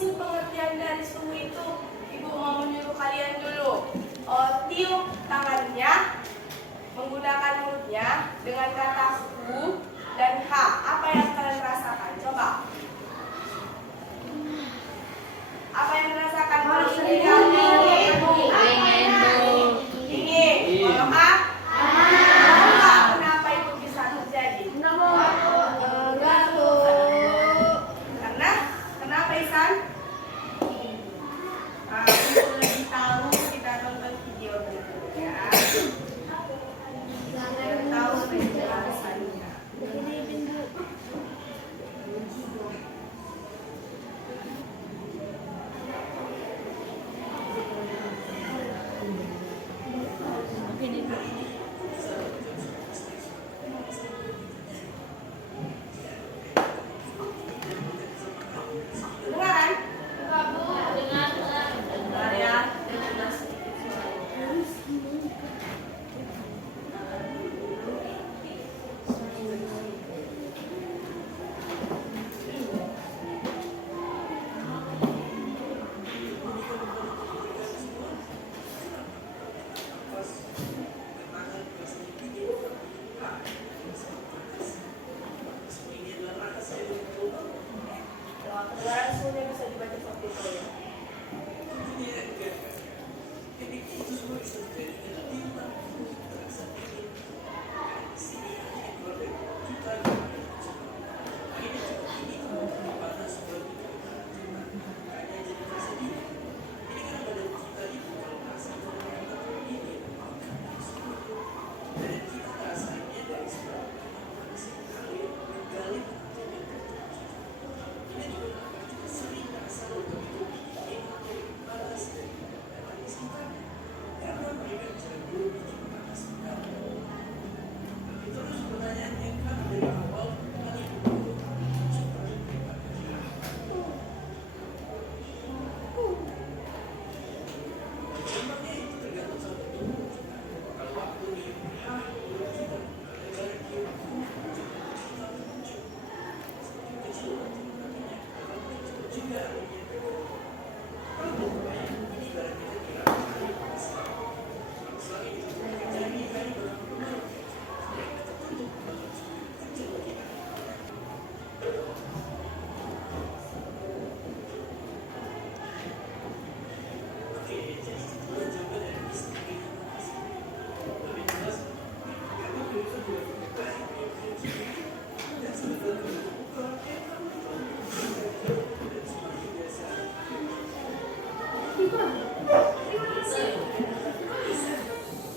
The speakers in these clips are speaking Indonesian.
sih pengertian dari suhu itu? Ibu mau menyuruh kalian dulu. Tiup tangannya, menggunakan mulutnya dengan kata hu dan ha. Apa yang kalian rasakan? Coba. Apa yang dirasakan kalau dingin? Dingin. Kalau ha? Kenapa itu bisa terjadi? Karena kenapa Isan? Untuk lebih tahu kita nonton video berikutnya. Biar tahu penjelasannya. Keluaran suhunya bisa dibaca seperti itu ya.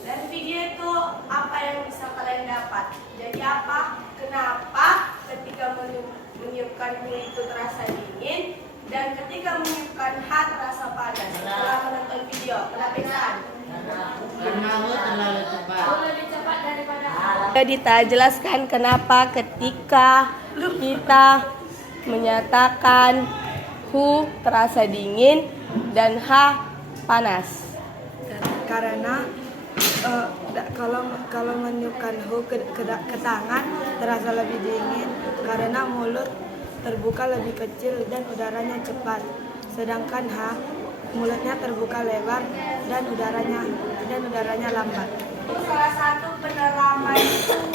Dan video itu apa yang bisa kalian dapat? Jadi apa? Kenapa ketika meniupkan hu itu terasa dingin dan ketika meniupkan ha terasa panas? Setelah menonton video, kenapa Isan? Karena hu terlalu cepat. Lebih cepat daripada ha. Dita jelaskan kenapa ketika kita menyatakan hu terasa dingin dan ha panas. Karena kalau meniupkan hu ke tangan terasa lebih dingin karena mulut terbuka lebih kecil dan udaranya cepat. Sedangkan ha mulutnya terbuka lebar dan udaranya lambat. Itu salah satu penerapan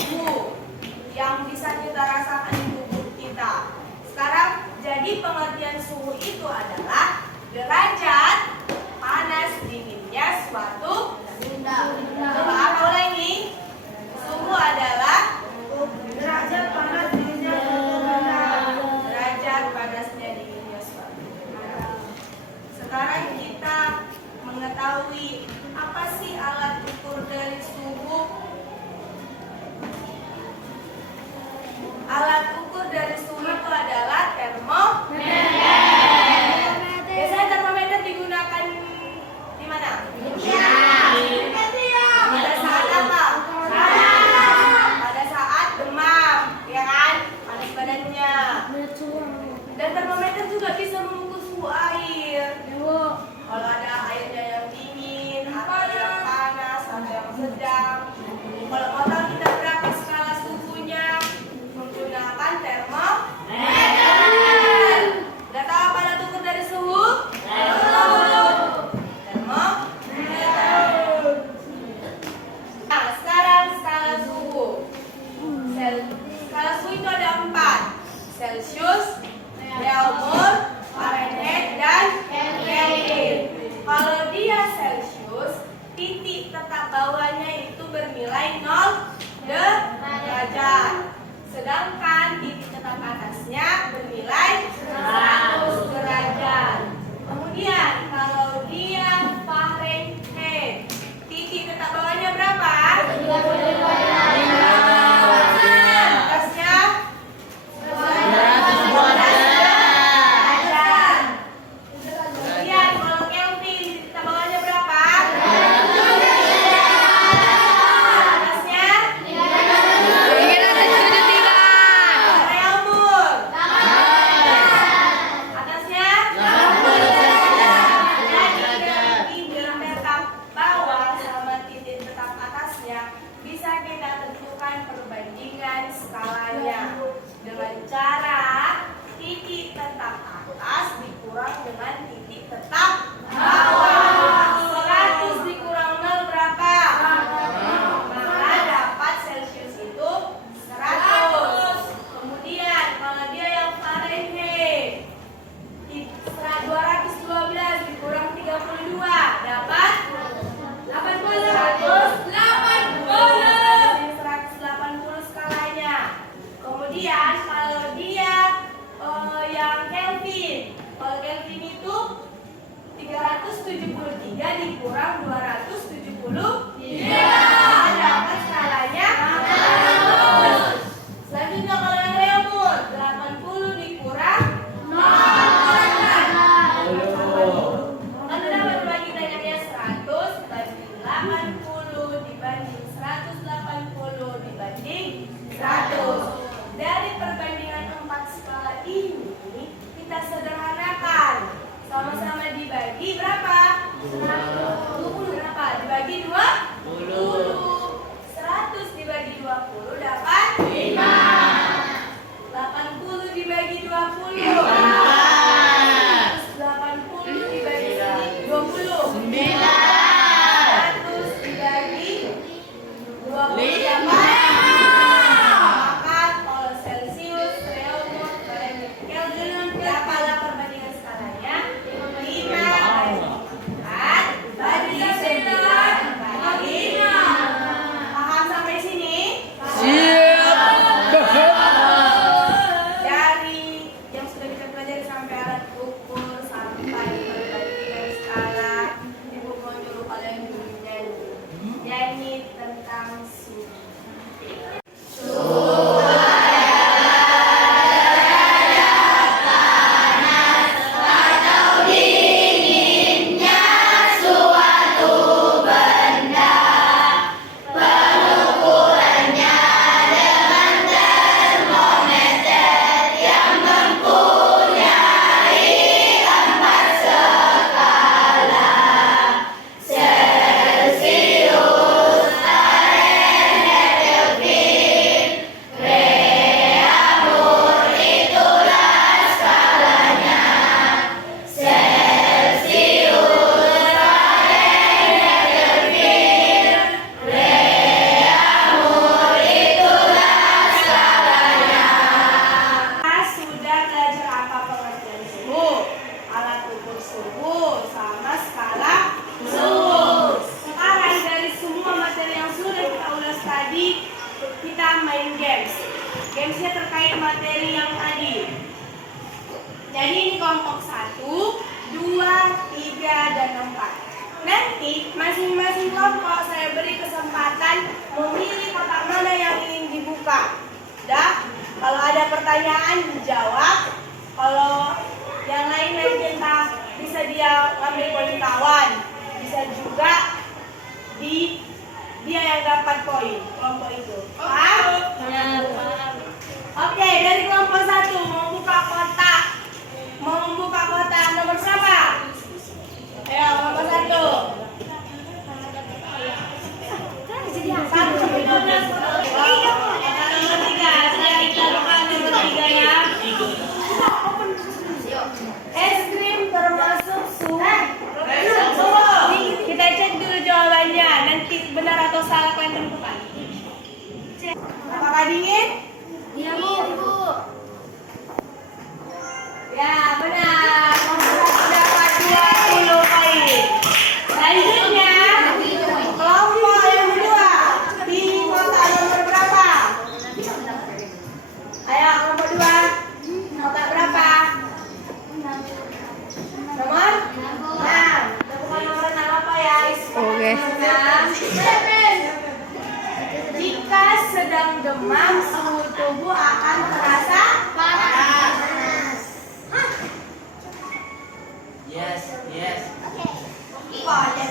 suhu yang bisa kita rasakan di tubuh kita. Sekarang jadi pengertian suhu itu adalah derajat panas dinginnya suatu benda. Coba apa ulangi? Suhu adalah derajat panas dinginnya suatu benda. Derajat panasnya dinginnya suatu benda. Sekarang kita mengetahui apa sih alat ukur dari suhu? Alat ukur dari suhu itu adalah termometer. Biasanya termometer digunakan di mana? Pada saat apa? Pada saat demam, ya kan? Panas badannya. Dan termometer juga bisa mengukur suhu air. Kalau ada airnya yang dingin, atau yang panas, atau yang sedang. Kalau mau tahu kita berapa skala suhunya, menggunakan termometer. Udah tahu apa alat ukur dari suhu? 273 dikurang 270. Maka dapat skalanya. Selanjutnya kalau yang remun, 80 dikurang 0. Lalu dapat berbagi banyaknya 100 banding 80 dibanding 180 dibanding 100. Dari perbandingan 4 skala ini kita sederhanakan. Sama-sama dibagi berapa? 20. Berapa? Dibagi 20. 100 dibagi 20 dapat 5. 80 dibagi 20. 180 dibagi 20. 100 dibagi 20 dapat. Maka kalau Celsius, Reaumur, Fahrenheit, Kelvin berapa perbandingan skalanya? 5 bagi 4 bagi 9. Paham sampai sini? Dari yang sudah kita pelajari sampai alat ukur sampai perbandingan skala, Ibu mau nyuruh kalian dulu nyanyi tentang suhu. Gamesnya terkait materi yang tadi. Jadi ini kelompok 1, 2, 3, dan 4. Nanti masing-masing kelompok saya beri kesempatan memilih kotak mana yang ingin dibuka. Dah, kalau ada pertanyaan dijawab. Kalau yang lain nanti entah bisa dia ngambil poin kawan, bisa juga dia yang dapat poin kelompok itu. Paham? Oke, dari kelompok 1 mau membuka kotak nomor berapa? Ayo, kelompok 1. 1 sampai 12. Kotak nomor 3. Saya kita buka nomor 3 ya. Es krim termasuk suhu. Kita cek dulu jawabannya. Nanti benar atau salah kalian tentukan. Apakah dingin? Iya, Bu. Ya, benar. Kelompok 1 dapat 20 poin. Selanjutnya, kelompok yang kedua. Pilih kotak nomor berapa? Ayo, kelompok 2. Kotak berapa? Nomor 6. Bukan nomor 6 apa ya? Oke. 6. Jika sedang demam, suhu tubuh akan terasa panas. Yes. Oh, yes.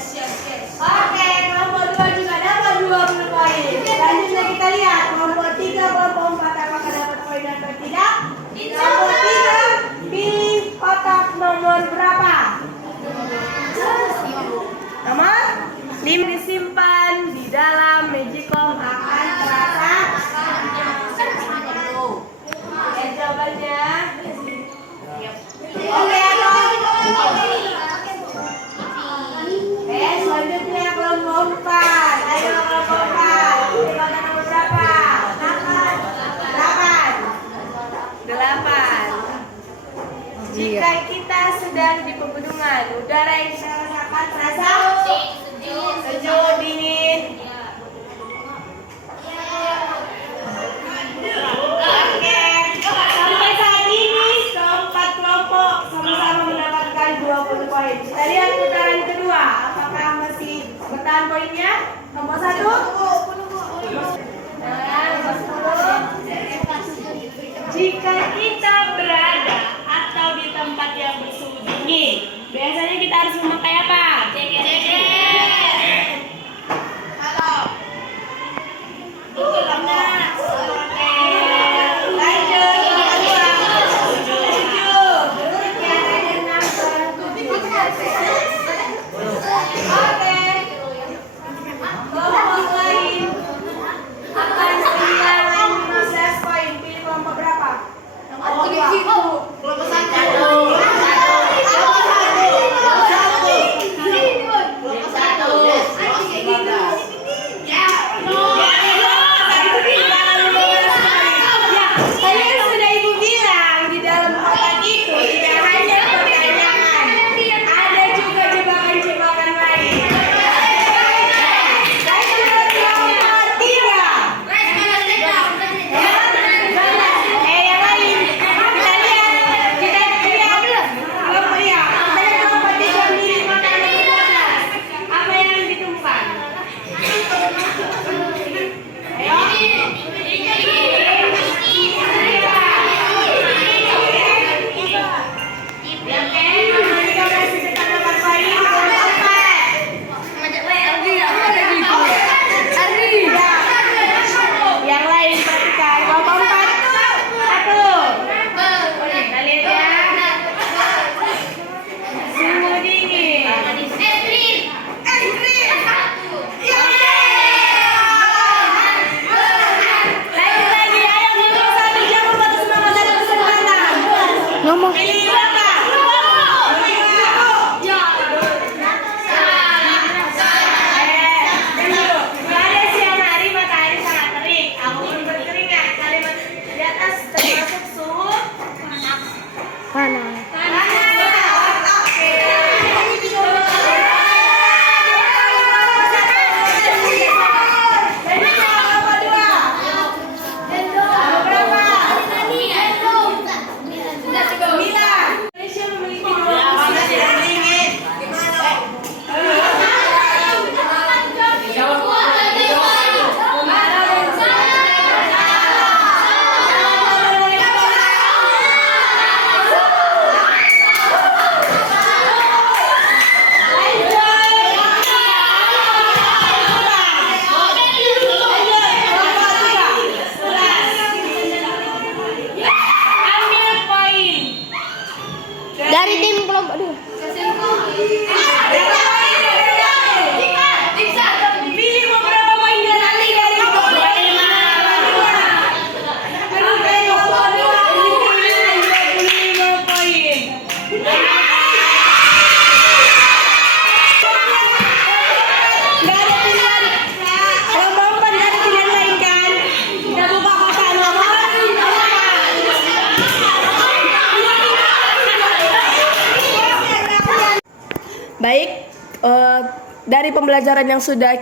Oke, kelompok 2 juga dapat 20 poin. Selanjutnya kita lihat kelompok 3, kelompok 4 apakah dapat poin atau tidak? Kelompok 3 pilih kotak nomor berapa? Nomor 5 disimpan di dalam magicom akan terasa. Oke, jawabannya. Oke, selanjutnya kelompok 4. Ayo kelompok 4. Pilih kotak nomor berapa? 8. Jika kita sedang di pegunungan, udara yang kita rasakan terasa sejuk, dingin. Oke, sampai saat ini keempat kelompok sama-sama mendapatkan 20 poin. Kita lihat putaran kedua. kita berada atau di tempat yang bersuhu dingin, biasanya kita harus memakai apa? Jaket. Halo. Betul banget. Oke. Lanjut. Oke. Kelompok lain akan kehilangan 15 poin. Pilih kelompok berapa? Kelompok kalian sudah ibu bilang di dalam kotak itu tidak hanya pertanyaan, ada juga jebakan-jebakan lain. Kelompok 3. Yang lain kita lihat kelompok ya. Saya kelompok 3 milih makanan bermonas. Apa yang ditemukan? Yang lain perhatikan. Kelompok 4. Satu. Kita lihat ya. Suhu dingin. Lanjut lagi. Ayo ngomong satu jam buat semangat dan kesempatan. Ngomong. Pilih berapa? Pada siang hari matahari sangat terik, angin berkeringat. Kalimat di atas termasuk suhu Panas. Indonesia memiliki 2 dingin. Ambil poin. Dari tim kelompok 2. Pilih beberapa poin dari kelompok 5. Oke, kelompok 2 25 poin. Nggak ada pilihan. Kelompok 4 nggak ada pilihan lain kan? Kita buka kotak nomor. Baik, dari pembelajaran yang sudah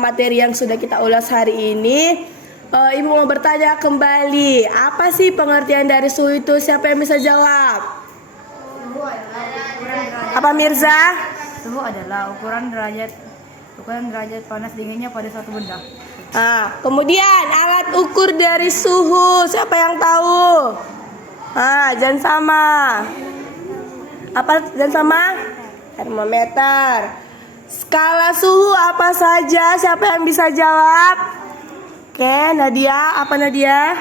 materi yang sudah kita ulas hari ini, Ibu mau bertanya kembali, apa sih pengertian dari suhu itu? Siapa yang bisa jawab? Apa Mirza? Suhu adalah ukuran derajat panas dinginnya pada suatu benda. Nah, kemudian alat ukur dari suhu, siapa yang tahu? Jangan sama. Apa jangan sama? Termometer. Skala suhu apa saja? Siapa yang bisa jawab? Oke, Nadia. Apa Nadia?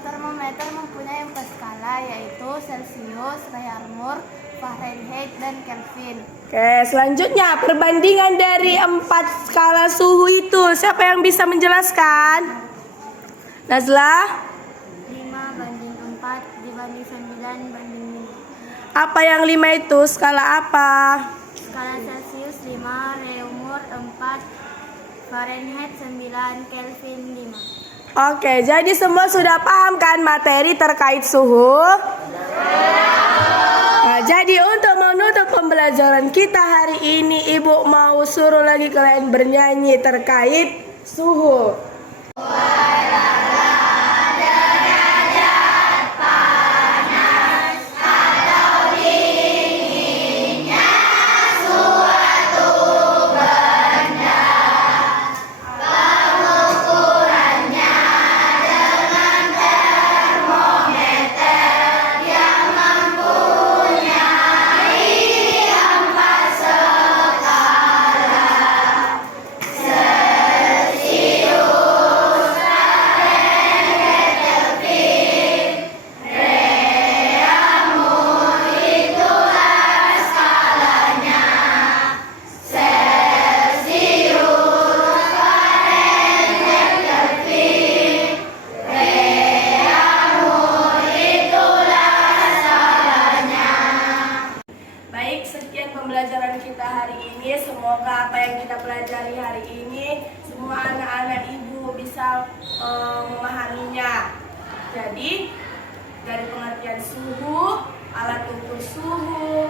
Termometer mempunyai 4 skala, yaitu Celcius, Reaumur, Fahrenheit, dan Kelvin. Oke, selanjutnya perbandingan dari 4 skala suhu itu. Siapa yang bisa menjelaskan? Nazla? 5:4 dibanding 9 banding 5. Apa yang 5 itu? Skala apa? Skala Celcius 5, Reaumur 4, Fahrenheit 9, Kelvin 5. Oke, jadi semua sudah paham kan materi terkait suhu? Nah, jadi untuk menutup pembelajaran kita hari ini, Ibu mau suruh lagi kalian bernyanyi terkait suhu. pelajari hari ini, semua anak-anak ibu bisa memahaminya. Jadi dari pengertian suhu, alat ukur suhu,